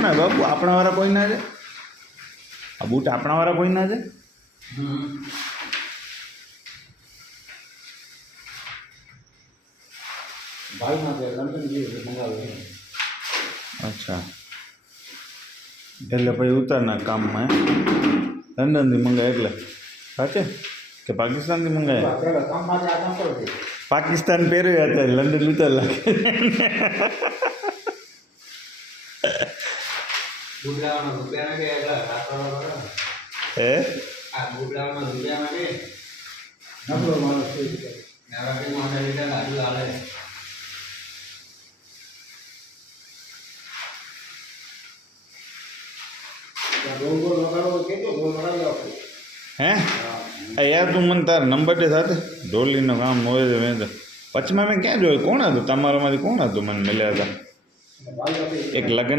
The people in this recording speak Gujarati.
કોના બાપુ આપણા વાળા કોઈ ના છે આ બૂટ આપણા વાળા કોઈ ના છે ભાઈ ના લંડન જેવું મંગાવે અચ્છા એટલે પછી ઉતારના કામમાં લંડનથી મંગાય એટલે સાચે કે પાકિસ્તાનથી મંગાયા કામ માટે આ કામ કરો પાકિસ્તાન પહેર્યો હતા લંડન ઉતાર લાગે બુડલાવાનો રૂપિયા કે રાખવાનો હે આ બુડલાવાનો રૂપિયા માટે નબળો માણસ છે નવરાત્રી માટે લીધા લાડુ લાવે ગોળ લગાડો કેજો ગોળ લગાવી આપો હે યાર તું મને તાર નંબર દે સાથે ઢોલીનું કામ હોય છે મેં તો પછીમાં મેં ક્યાં જોયું કોણ હતું તમારામાંથી કોણ હતું મને મળ્યા હતા એક લગ્ન